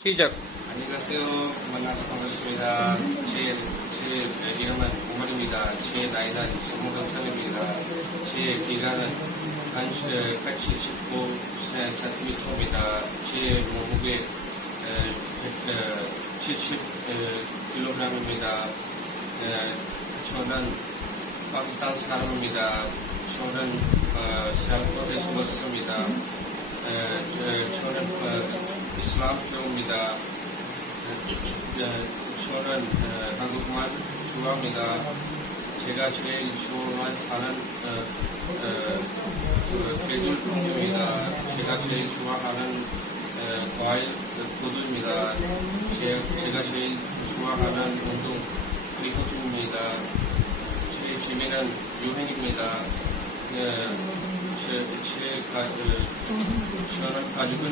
시작. 안녕하세요. 만나서 반갑습니다. 제 이름은 오mar입니다. 제 나이는 21살입니다. 제 기간은 179cm입니다. 제 몸무게 70kg입니다. 저는 파키스탄 사람입니다. 저는 시알코트에 죽었습니다. 저는 이슬람 교입니다. 저는 한국말 좋아합니다. 제가 제일 좋아하는 계절 종류입니다. 제가 제일 좋아하는 과일 포도입니다. 제가 제일 좋아하는 운동 크리켓입니다. 제 취미는 여행입니다. 저는 가족은